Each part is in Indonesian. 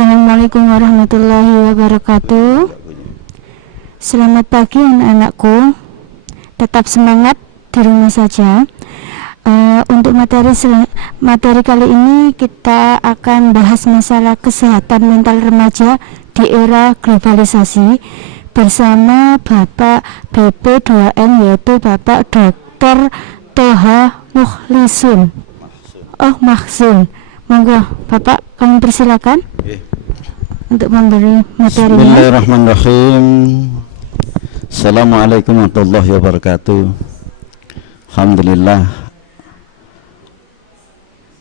Assalamualaikum warahmatullahi wabarakatuh. Selamat pagi anak-anakku. Tetap semangat di rumah saja. Untuk materi kali ini kita akan bahas masalah kesehatan mental remaja di era globalisasi bersama Bapak BP2M, yaitu Bapak Dr. Toha Mukhlisun. Mahsun. Monggo Bapak, kami persilakan untuk memberi materinya. Bismillahirrahmanirrahim. Assalamualaikum warahmatullahi wabarakatuh.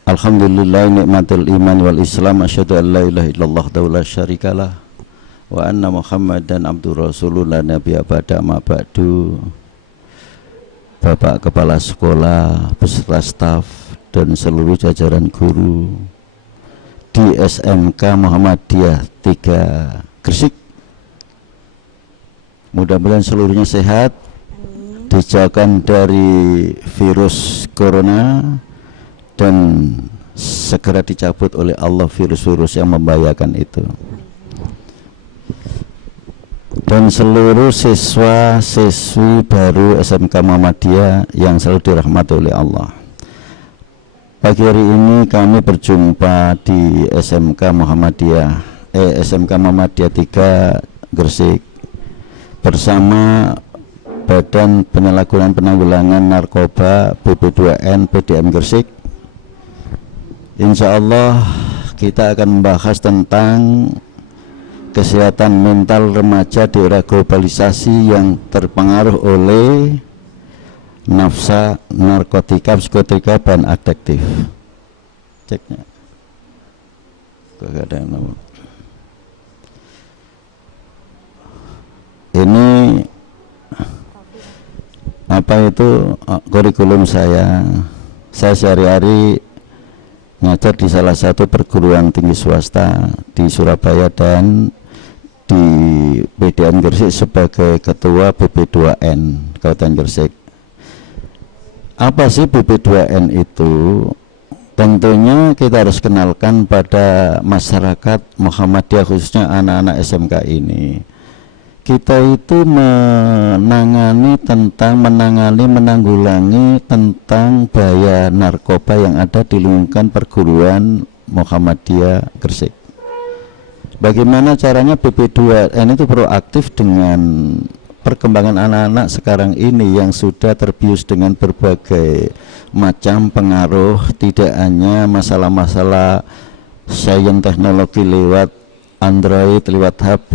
Alhamdulillah nikmatul iman wal islam, asyhadu an la ilaha illallah la syarikalah wa anna muhammadan abdur rasulullah nabiyya ba'da ma ba'du. Bapak Kepala Sekolah beserta staf dan seluruh jajaran guru di SMK Muhammadiyah 3 Gresik, mudah-mudahan seluruhnya sehat, dijauhkan dari virus corona, dan segera dicabut oleh Allah virus-virus yang membahayakan itu. Dan seluruh siswa-siswi baru SMK Muhammadiyah yang selalu dirahmati oleh Allah. Pagi hari ini kami berjumpa di SMK Muhammadiyah 3 Gresik bersama Badan Penyalahgunaan Penanggulangan Narkoba BP2N PDM Gresik. Insya Allah kita akan membahas tentang kesehatan mental remaja di era globalisasi yang terpengaruh oleh nafsa, narkotika, psikotika, dan adiktif. Ceknya gak ada yang nomor. Ini apa itu kurikulum saya sehari-hari ngajar di salah satu perguruan tinggi swasta di Surabaya dan di PDN Gresik sebagai ketua BP2N Kabupaten Gresik. Apa sih BP2N itu? Tentunya kita harus kenalkan pada masyarakat Muhammadiyah, khususnya anak-anak SMK ini. Kita itu menanggulangi tentang bahaya narkoba yang ada di lingkungan perguruan Muhammadiyah Gresik. Bagaimana caranya BP2N itu proaktif dengan perkembangan anak-anak sekarang ini yang sudah terbius dengan berbagai macam pengaruh, tidak hanya masalah-masalah sains teknologi lewat Android, lewat HP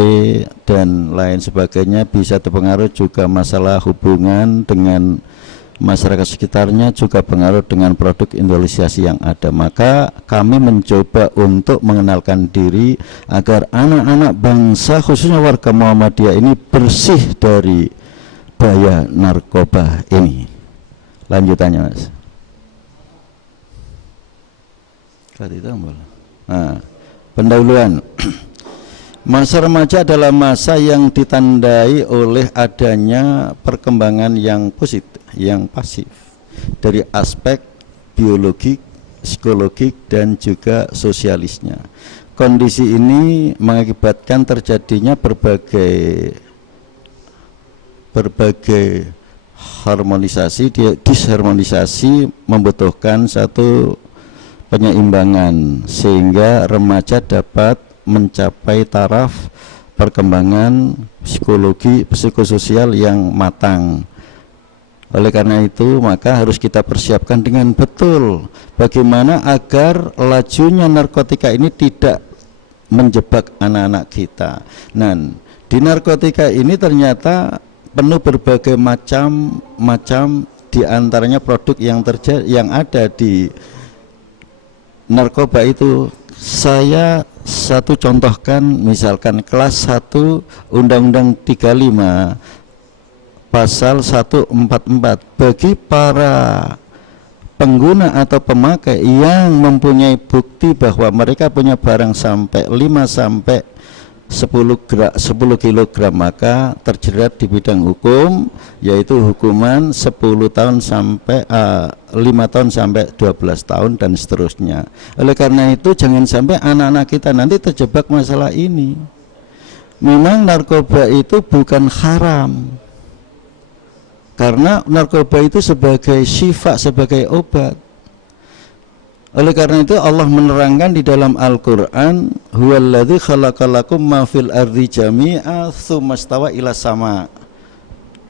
dan lain sebagainya, bisa terpengaruh juga masalah hubungan dengan masyarakat sekitarnya, juga pengaruh dengan produk industrialisasi yang ada. Maka kami mencoba untuk mengenalkan diri agar anak-anak bangsa, khususnya warga Muhammadiyah ini bersih dari bahaya narkoba ini. Lanjutannya, Mas. Pendahuluan. Masa remaja adalah masa yang ditandai oleh adanya perkembangan yang positif, yang pasif dari aspek biologik, psikologik, dan juga sosialisnya. Kondisi ini mengakibatkan terjadinya berbagai harmonisasi, disharmonisasi, membutuhkan satu penyeimbangan sehingga remaja dapat mencapai taraf perkembangan psikologi psikososial yang matang. Oleh karena itu maka harus kita persiapkan dengan betul bagaimana agar lajunya narkotika ini tidak menjebak anak-anak kita. Nah, di narkotika ini ternyata penuh berbagai macam di antaranya produk yang ada di narkoba itu. Saya contohkan, misalkan kelas 1 Undang-Undang 35 pasal 144 bagi para pengguna atau pemakai yang mempunyai bukti bahwa mereka punya barang sampai 5 sampai 10 kilogram maka terjerat di bidang hukum, yaitu hukuman 10 tahun sampai 5 tahun sampai 12 tahun dan seterusnya. Oleh karena itu jangan sampai anak-anak kita nanti terjebak masalah ini. Memang narkoba itu bukan haram, karena narkoba itu sebagai syifa, sebagai obat. Oleh karena itu Allah menerangkan di dalam Al-Quran, huwallazi khalaqalakum ma fil ardi jami'a tsumma stawa ila sama.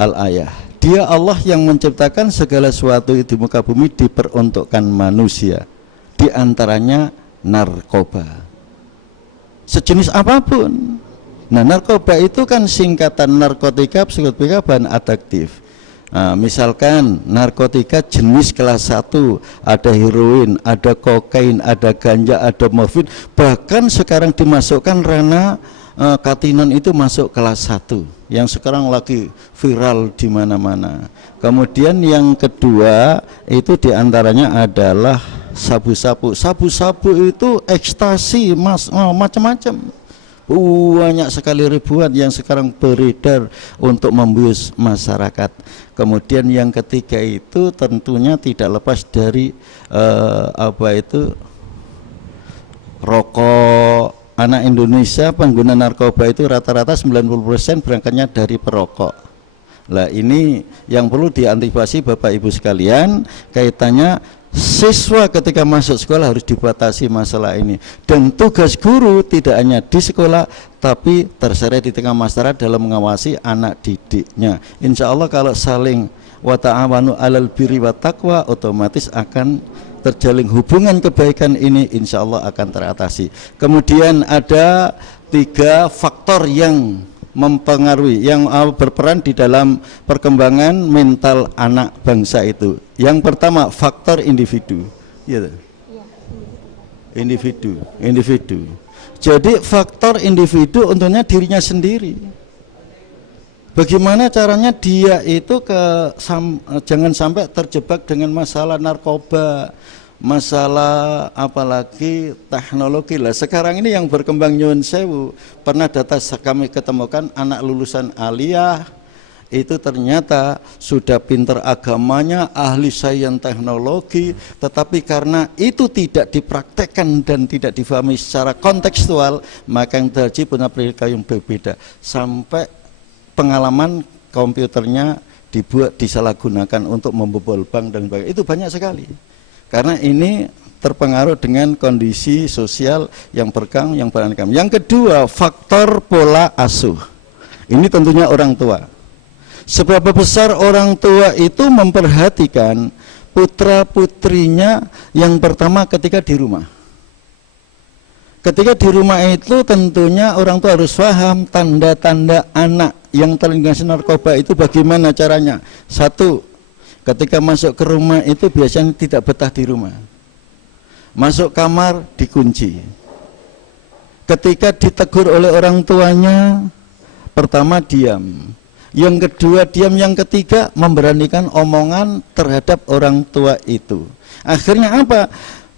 Al-ayah. Dia Allah yang menciptakan segala sesuatu di muka bumi diperuntukkan manusia, di antaranya narkoba, sejenis apapun. Nah, narkoba itu kan singkatan narkotika, psikotropika, bahan adiktif. Nah, misalkan narkotika jenis kelas 1, ada heroin, ada kokain, ada ganja, ada morfin, bahkan sekarang dimasukkan ranah katinon itu masuk kelas 1 yang sekarang lagi viral di mana-mana. Kemudian yang kedua itu diantaranya adalah sabu-sabu. Sabu-sabu itu ekstasi, macam-macam. Banyak sekali, ribuan yang sekarang beredar untuk membius masyarakat. Kemudian yang ketiga itu tentunya tidak lepas dari rokok. Anak Indonesia pengguna narkoba itu rata-rata 90% berangkatnya dari perokok. Lah ini yang perlu diantisipasi Bapak Ibu sekalian, kaitannya siswa ketika masuk sekolah harus dibatasi masalah ini, dan tugas guru tidak hanya di sekolah tapi terseret di tengah masyarakat dalam mengawasi anak didiknya. Insya Allah kalau saling wa ta'awanu alal birri wa taqwa, otomatis akan terjalin hubungan kebaikan ini, insya Allah akan teratasi. Kemudian ada 3 faktor yang mempengaruhi, yang berperan di dalam perkembangan mental anak bangsa itu. Yang pertama faktor individu, ya, individu. Jadi faktor individu untuknya dirinya sendiri. Bagaimana caranya dia itu jangan sampai terjebak dengan masalah narkoba, masalah apalagi teknologi lah. Sekarang ini yang berkembang nyuwun sewu, pernah data kami ketemukan anak lulusan aliyah itu ternyata sudah pinter agamanya, ahli sains teknologi, tetapi karena itu tidak dipraktekkan dan tidak difahami secara kontekstual, maka yang terjadi punya perilaku yang berbeda, sampai pengalaman komputernya disalahgunakan untuk membobol bank dan sebagainya. Itu banyak sekali. Karena ini terpengaruh dengan kondisi sosial yang berkembang, yang beraneka. Yang kedua, faktor pola asuh. Ini tentunya orang tua. Seberapa besar orang tua itu memperhatikan putra-putrinya yang pertama ketika di rumah. Ketika di rumah itu tentunya orang tua harus paham tanda-tanda anak yang terindikasi narkoba itu bagaimana caranya. 1, ketika masuk ke rumah itu biasanya tidak betah di rumah. Masuk kamar dikunci. Ketika ditegur oleh orang tuanya, pertama diam. Yang kedua diam, yang ketiga memberanikan omongan terhadap orang tua itu. Akhirnya apa?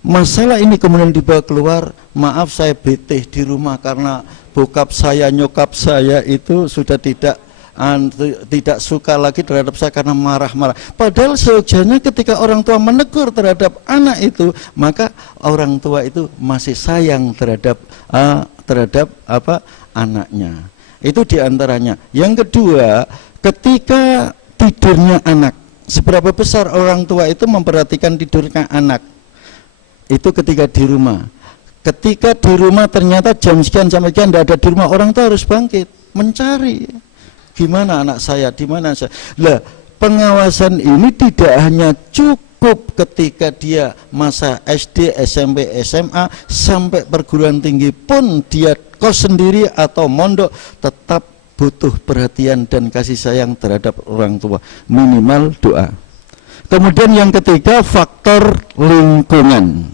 Masalah ini kemudian dibawa keluar, maaf saya bete di rumah karena bokap saya, nyokap saya itu sudah tidak suka lagi terhadap saya karena marah-marah. Padahal seyogyanya ketika orang tua menegur terhadap anak itu, maka orang tua itu masih sayang terhadap anaknya. Itu diantaranya. Yang kedua, ketika tidurnya anak, seberapa besar orang tua itu memperhatikan tidurnya anak. Itu ketika di rumah. Ketika di rumah ternyata jam sekian sampai sekian tidak ada di rumah, orang tua harus bangkit mencari gimana anak saya, di mana saya. Lah, pengawasan ini tidak hanya cukup ketika dia masa SD, SMP, SMA sampai perguruan tinggi pun dia kos sendiri atau mondok, tetap butuh perhatian dan kasih sayang terhadap orang tua, minimal doa. Kemudian yang ketiga, faktor lingkungan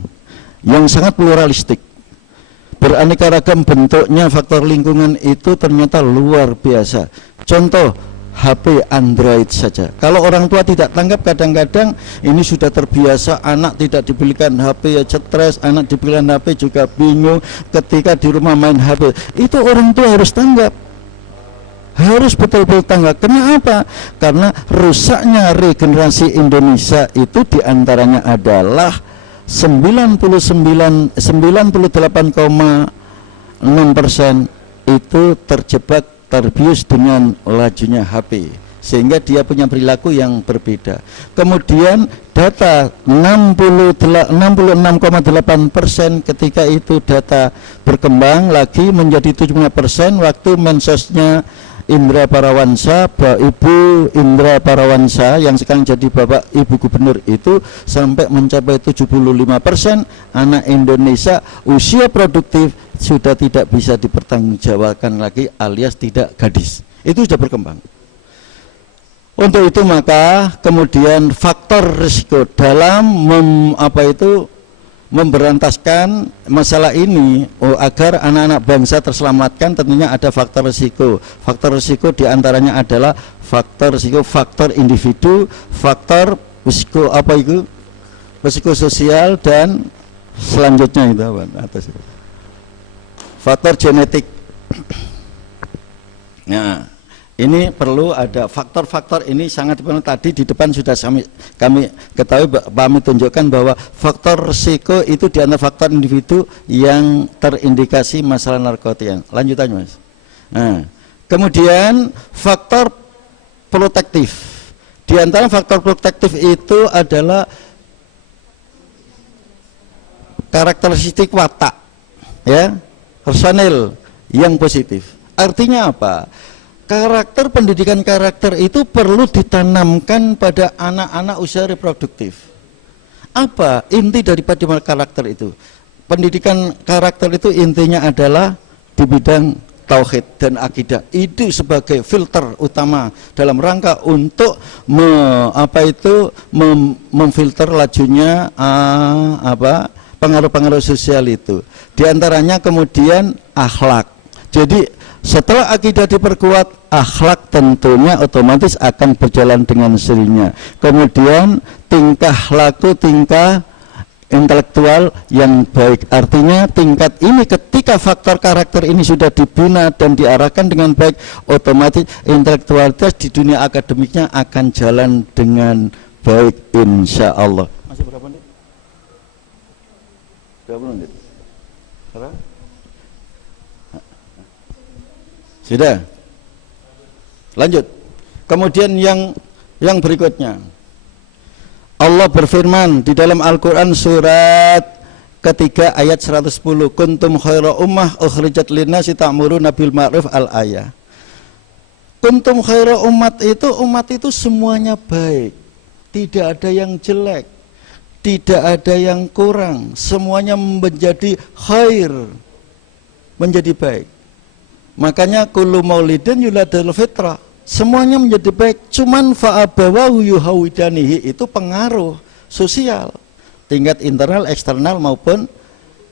yang sangat pluralistik, beraneka ragam bentuknya. Faktor lingkungan itu ternyata luar biasa. Contoh, HP Android saja. Kalau orang tua tidak tanggap, kadang-kadang ini sudah terbiasa, anak tidak dibelikan HP ya stres, anak dibelikan HP juga bingung, ketika di rumah main HP. Itu orang tua harus tanggap, harus betul-betul tanggap. Kenapa? Karena rusaknya regenerasi Indonesia itu diantaranya adalah 98,6% itu terjebak, terbius dengan lajunya HP, sehingga dia punya perilaku yang berbeda. Kemudian data 66,8% ketika itu data berkembang lagi menjadi 75% waktu mensosnya Indra Parawansa, Ibu Indra Parawansa yang sekarang jadi Bapak Ibu Gubernur itu sampai mencapai 75% anak Indonesia usia produktif sudah tidak bisa dipertanggungjawabkan lagi, alias tidak gadis. Itu sudah berkembang. Untuk itu maka kemudian faktor risiko dalam memberantaskan masalah ini agar anak-anak bangsa terselamatkan, tentunya ada faktor risiko. Faktor risiko diantaranya adalah faktor risiko, faktor individu, faktor risiko risiko sosial, dan selanjutnya itu apa atas itu, faktor genetik. Nah, ini perlu ada faktor-faktor ini sangat penting. Tadi di depan sudah kami ketahui, kami tunjukkan bahwa faktor risiko itu di antara faktor individu yang terindikasi masalah narkotika. Lanjutannya, Mas. Nah, kemudian faktor protektif. Di antara faktor protektif itu adalah karakteristik watak, ya, personil yang positif. Artinya apa? Karakter, pendidikan karakter itu perlu ditanamkan pada anak-anak usia reproduktif. Apa inti daripada karakter itu? Pendidikan karakter itu intinya adalah di bidang tauhid dan akidah. Itu sebagai filter utama dalam rangka untuk memfilter lajunya pengaruh-pengaruh sosial itu. Di antaranya kemudian akhlak. Jadi setelah akidah diperkuat, akhlak tentunya otomatis akan berjalan dengan sendirinya. Kemudian tingkah laku, tingkah intelektual yang baik. Artinya tingkat ini ketika faktor karakter ini sudah dibina dan diarahkan dengan baik, otomatis intelektualitas di dunia akademiknya akan jalan dengan baik, insya Allah. Masih berapa menit? 20 menit. Berapa? Sudah. Lanjut. Kemudian yang berikutnya, Allah berfirman di dalam Al-Quran surat ketiga ayat 110, kuntum khaira ummah ukhrijat linnasi ta'muruna bil ma'ruf al-ayah. Kuntum khaira umat itu semuanya baik, tidak ada yang jelek, tidak ada yang kurang, semuanya menjadi khair, menjadi baik. Makanya kullu maulidin yuladul fitrah, semuanya menjadi baik. Cuman fa'abawahu yuhawidanihi, itu pengaruh sosial, tingkat internal, eksternal maupun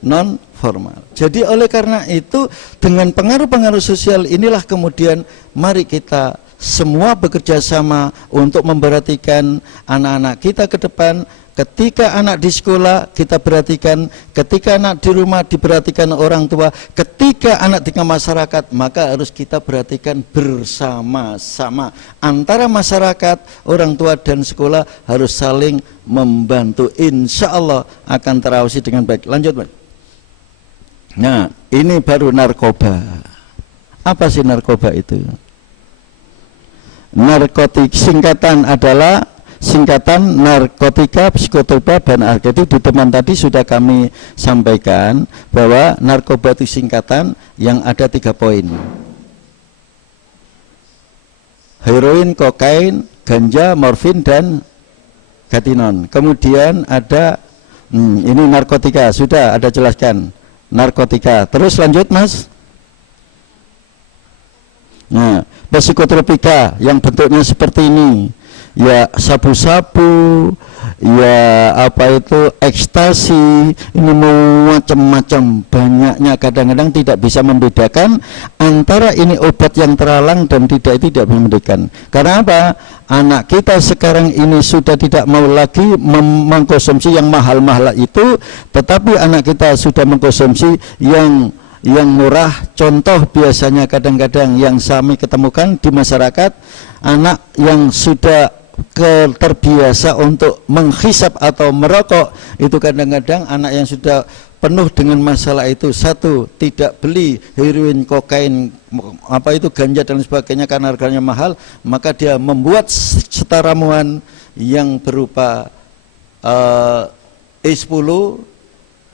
non formal. Jadi oleh karena itu, dengan pengaruh-pengaruh sosial inilah kemudian mari kita semua bekerja sama untuk memperhatikan anak-anak kita ke depan. Ketika anak di sekolah kita perhatikan, ketika anak di rumah diperhatikan orang tua, ketika anak di masyarakat, maka harus kita perhatikan bersama-sama. Antara masyarakat, orang tua dan sekolah harus saling membantu. Insya Allah akan terawasi dengan baik. Lanjut, Pak. Nah, ini baru narkoba. Apa sih narkoba itu? Narkotik singkatan adalah singkatan narkotika, psikotropa, dan jadi di teman tadi sudah kami sampaikan bahwa narkoba itu singkatan yang ada 3 poin: heroin, kokain, ganja, morfin, dan gatinon. Kemudian ada ini narkotika, sudah ada jelaskan narkotika. Terus lanjut, Mas. Nah, psikotropika yang bentuknya seperti ini, ya sabu-sabu, ya apa itu ekstasi, ini macam-macam banyaknya, kadang-kadang tidak bisa membedakan antara ini obat yang terhalang dan tidak membedakan. Karena apa? Anak kita sekarang ini sudah tidak mau lagi mengkonsumsi yang mahal-mahal itu, tetapi anak kita sudah mengkonsumsi yang murah. Contoh biasanya kadang-kadang yang kami ketemukan di masyarakat, anak yang sudah terbiasa untuk menghisap atau merokok, itu kadang-kadang anak yang sudah penuh dengan masalah itu, satu, tidak beli heroin, kokain, apa itu ganja dan sebagainya karena harganya mahal, maka dia membuat setaramuan yang berupa E10,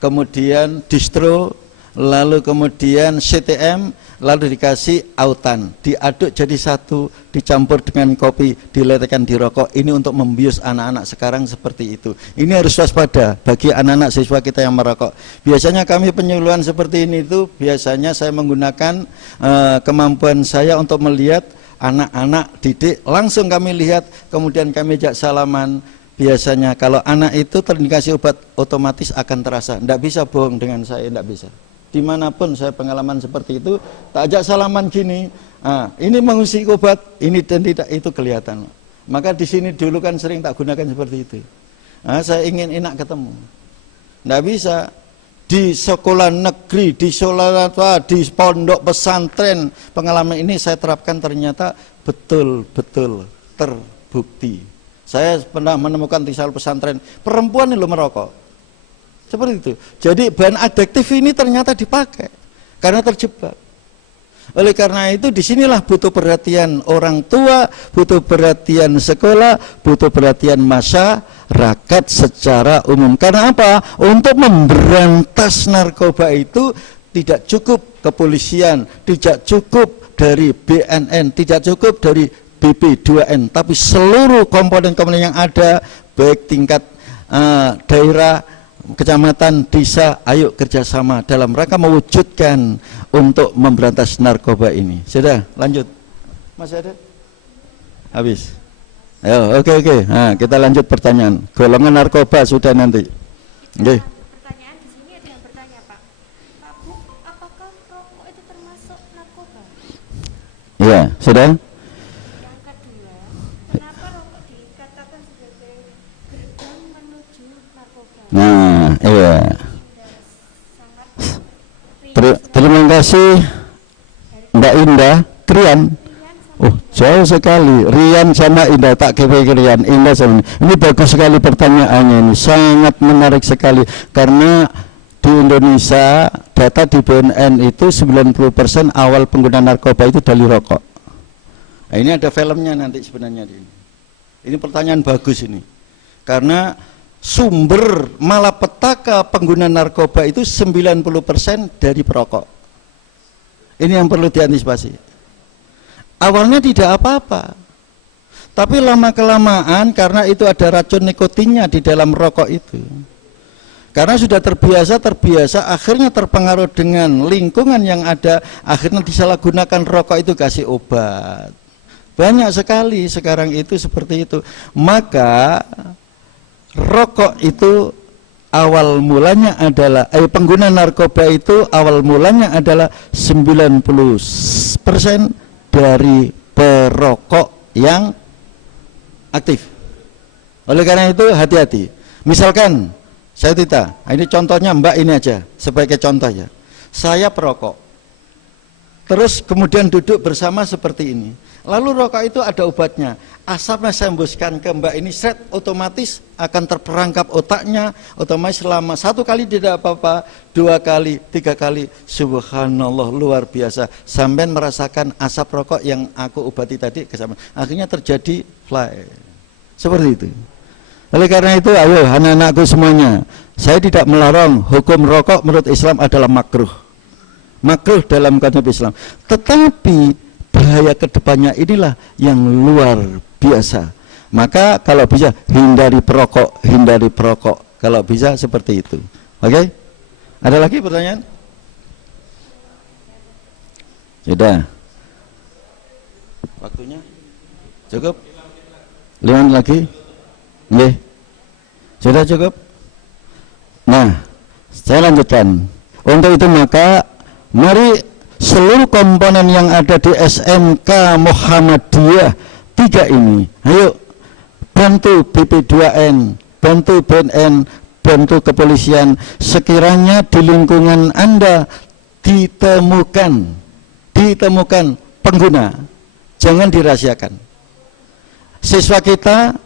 kemudian distro, lalu kemudian CTM, lalu dikasih autan, diaduk jadi satu, dicampur dengan kopi, diletakkan di rokok. Ini untuk membius anak-anak sekarang seperti itu. Ini harus waspada bagi anak-anak siswa kita yang merokok. Biasanya kami penyuluhan seperti ini itu, biasanya saya menggunakan kemampuan saya untuk melihat anak-anak didik, langsung kami lihat, kemudian kami ajak salaman. Biasanya kalau anak itu terindikasi obat, otomatis akan terasa. Tidak bisa bohong dengan saya, tidak bisa. Dimanapun saya pengalaman seperti itu, tak ajak salaman gini, ini mengusik obat, ini dan tidak, itu kelihatan. Maka di sini dulu kan sering tak gunakan seperti itu. Saya ingin enak ketemu, tidak bisa. Di sekolah negeri, di sekolah di pondok pesantren, pengalaman ini saya terapkan, ternyata betul-betul terbukti. Saya pernah menemukan di salah pesantren perempuan yang merokok. Seperti itu. Jadi bahan adiktif ini ternyata dipakai karena terjebak. Oleh karena itu disinilah butuh perhatian orang tua, butuh perhatian sekolah, butuh perhatian masyarakat secara umum. Karena apa? Untuk memberantas narkoba itu tidak cukup kepolisian, tidak cukup dari BNN, tidak cukup dari BP2N, tapi seluruh komponen-komponen yang ada, baik tingkat daerah, kecamatan, desa, ayo kerjasama dalam rangka mewujudkan untuk memberantas narkoba ini. Sudah, lanjut. Masih ada? Habis. Ayo, oke. Nah, kita lanjut pertanyaan. Golongan narkoba sudah nanti. Oke. Pertanyaan di sini ada yang bertanya, Pak. Pak Bu, apakah rokok itu termasuk narkoba? Iya, sudah. Yang kedua, kenapa rokok dikatakan sebagai gerbang menuju narkoba? Nah, iya. Terima kasih Mbak Indah. Rian. Oh, jauh sekali. Rian sama Indah, tak kira Rian. Indah sama ini bagus sekali pertanyaannya ini. Sangat menarik sekali karena di Indonesia data di BNN itu 90% awal pengguna narkoba itu dari rokok. Nah, ini ada filmnya nanti sebenarnya ini. Ini pertanyaan bagus ini. Karena sumber malapetaka pengguna narkoba itu 90% dari perokok. Ini yang perlu diantisipasi. Awalnya tidak apa-apa, tapi lama-kelamaan karena itu ada racun nikotinnya di dalam rokok itu. Karena sudah terbiasa, akhirnya terpengaruh dengan lingkungan yang ada, akhirnya disalahgunakan rokok itu kasih obat. Banyak sekali sekarang itu seperti itu. Maka rokok itu awal mulanya adalah pengguna narkoba itu awal mulanya adalah 90% dari perokok yang aktif. Oleh karena itu hati-hati. Misalkan saya Tita, ini contohnya Mbak ini aja sebagai contoh ya. Saya perokok, terus kemudian duduk bersama seperti ini. Lalu rokok itu ada obatnya. Asapnya saya hembuskan ke Mbak ini, set, otomatis akan terperangkap otaknya. Otomatis selama 1 kali tidak apa-apa, 2 kali, 3 kali, subhanallah, luar biasa. Sampai merasakan asap rokok yang aku obati tadi kesamaan. Akhirnya terjadi fly. Seperti itu. Oleh karena itu, ayo anak-anakku semuanya, saya tidak melarang hukum rokok menurut Islam adalah makruh. Makruh dalam konsep Islam. Tetapi bahaya kedepannya inilah yang luar biasa. Maka kalau bisa hindari perokok, kalau bisa seperti itu. Oke? Ada lagi pertanyaan? Sudah. Waktunya cukup? 5 menit lagi? Nggih. Sudah cukup? Nah, saya lanjutkan. Untuk itu maka mari seluruh komponen yang ada di SMK Muhammadiyah 3 ini, ayo bantu BP2N, bantu BNN, bantu kepolisian. Sekiranya di lingkungan Anda ditemukan pengguna, jangan dirahasiakan. Siswa kita,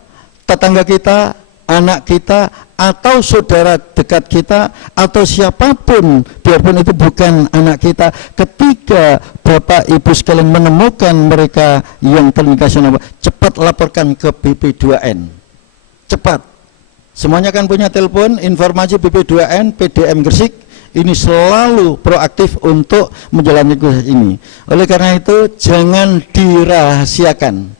tetangga kita, anak kita, atau saudara dekat kita, atau siapapun, biarpun itu bukan anak kita, ketika Bapak Ibu sekalian menemukan mereka yang terindikasi, cepat laporkan ke BP2N. Cepat. Semuanya kan punya telepon, informasi BP2N, PDM Gresik ini selalu proaktif untuk menjalani tugas ini. Oleh karena itu jangan dirahasiakan.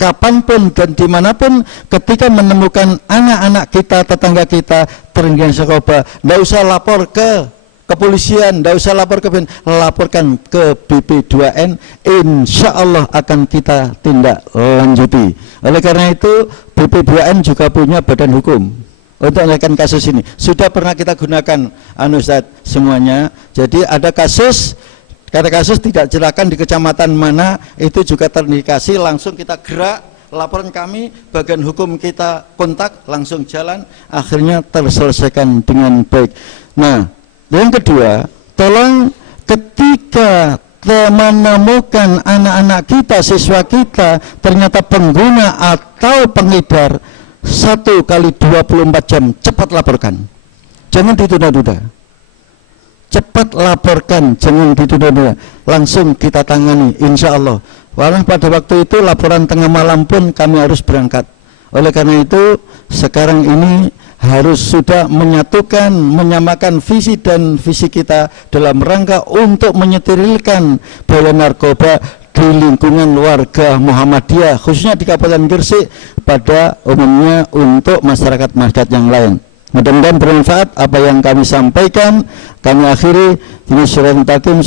Kapanpun dan dimanapun, ketika menemukan anak-anak kita, tetangga kita terindikasi narkoba, tidak usah lapor ke kepolisian, tidak usah lapor ke BNN, laporkan ke BP2N, insya Allah akan kita tindak lanjuti. Oleh karena itu BP2N juga punya badan hukum untuk menyelesaikan kasus ini. Sudah pernah kita gunakan Ustaz semuanya. Jadi ada kasus tidak jelakan di kecamatan mana, itu juga terindikasi, langsung kita gerak, laporan kami, bagian hukum kita kontak, langsung jalan, akhirnya terselesaikan dengan baik. Nah, yang kedua, tolong ketika menemukan anak-anak kita, siswa kita ternyata pengguna atau pengedar, 1 kali 24 jam cepat laporkan, jangan ditunda-tunda. Cepat laporkan, jangan ditunda-tunda, langsung kita tangani, insya Allah. Walau pada waktu itu laporan tengah malam pun kami harus berangkat. Oleh karena itu sekarang ini harus sudah menyatukan, menyamakan visi dan visi kita dalam rangka untuk menyeterilkan bahaya narkoba di lingkungan warga Muhammadiyah, khususnya di Kabupaten Gresik, pada umumnya untuk masyarakat-masyarakat yang lain. Mudah-mudahan bermanfaat apa yang kami sampaikan. Kami akhiri. Assalamualaikum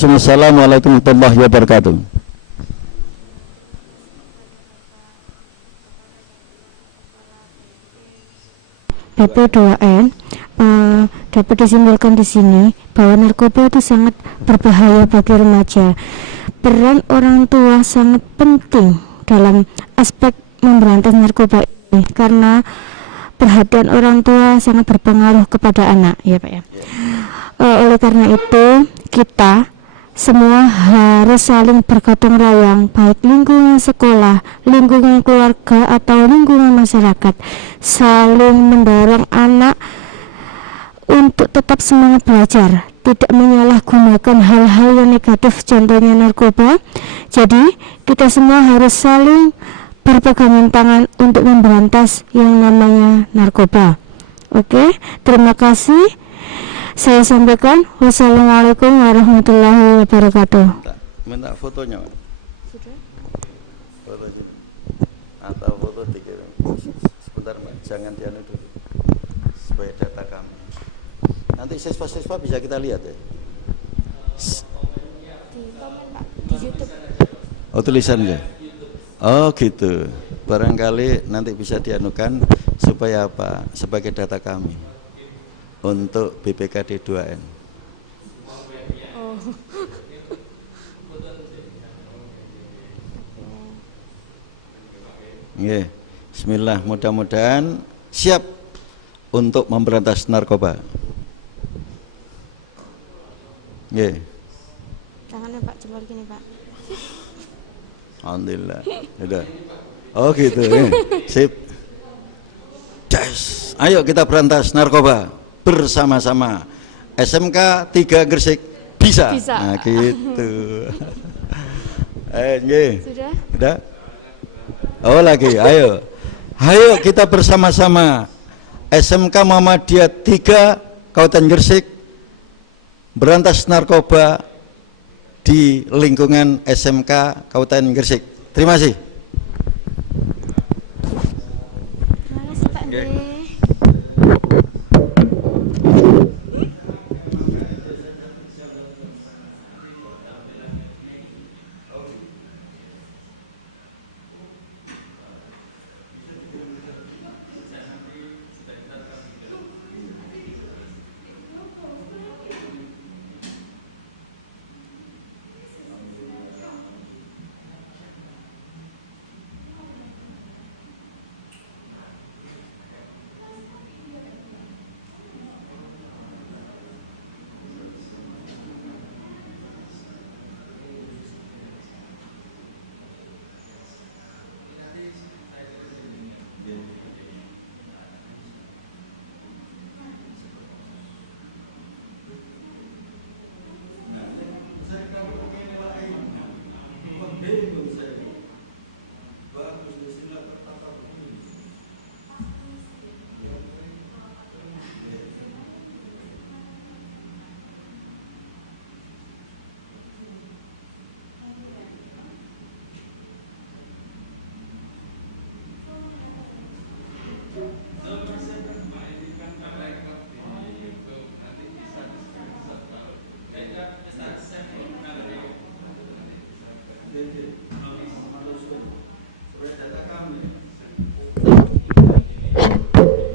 warahmatullahi wabarakatuh. BP2N dapat disimpulkan di sini bahwa narkoba itu sangat berbahaya bagi remaja. Peran orang tua sangat penting dalam aspek memberantas narkoba ini, karena perhatian orang tua sangat berpengaruh kepada anak, ya Pak ya. Oleh karena itu kita semua harus saling bergotong royong, baik lingkungan sekolah, lingkungan keluarga, atau lingkungan masyarakat, saling mendorong anak untuk tetap semangat belajar, tidak menyalahgunakan hal-hal yang negatif, contohnya narkoba. Jadi kita semua harus saling berpegangan tangan untuk memberantas yang namanya narkoba. Oke, terima kasih. Saya sampaikan, wassalamualaikum warahmatullahi wabarakatuh. Minta fotonya, Pak. Sudah? Foto atau foto dikirim. Sebentar, Mbak, jangan dianu dulu, supaya data kami. Nanti siswa-siswa bisa kita lihat ya. Di komen Pak, di YouTube. Oh, tulisannya. Oh gitu, barangkali nanti bisa dianukan supaya apa? Sebagai data kami untuk BPKD 2N. Oh. Nggih, bismillah, mudah-mudahan siap untuk memberantas narkoba. Nggih. Tangannya Pak, jempol gini Pak. Alhamdulillah. Sudah. Oh gitu ya. Sip. Yes. Ayo kita berantas narkoba bersama-sama. SMK 3 Gresik bisa. Nah gitu. Nggih. Sudah? Oh lagi, ayo. Ayo kita bersama-sama. SMK Muhammadiyah 3 Kabupaten Gresik berantas narkoba di lingkungan SMK Kabupaten Gresik. Terima kasih. Terima kasih Pak D.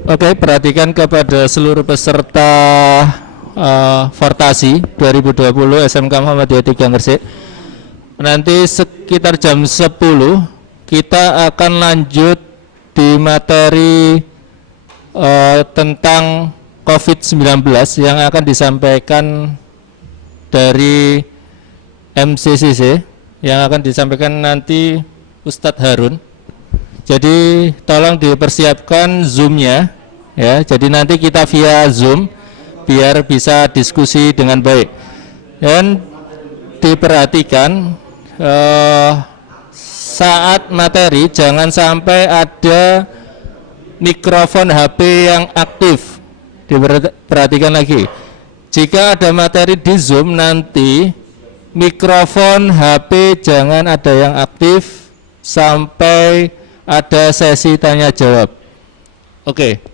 Oke, perhatikan kepada seluruh peserta Fortasi 2020 SMK Muhammadiyah 3 Gresik. Nanti sekitar jam 10 kita akan lanjut di materi tentang COVID-19 yang akan disampaikan dari MCCC, yang akan disampaikan nanti Ustadz Harun. Jadi tolong dipersiapkan Zoom-nya ya. Jadi nanti kita via Zoom biar bisa diskusi dengan baik. Dan diperhatikan saat materi jangan sampai ada mikrofon HP yang aktif. Diperhatikan lagi. Jika ada materi di Zoom nanti mikrofon HP jangan ada yang aktif sampai ada sesi tanya jawab. Oke.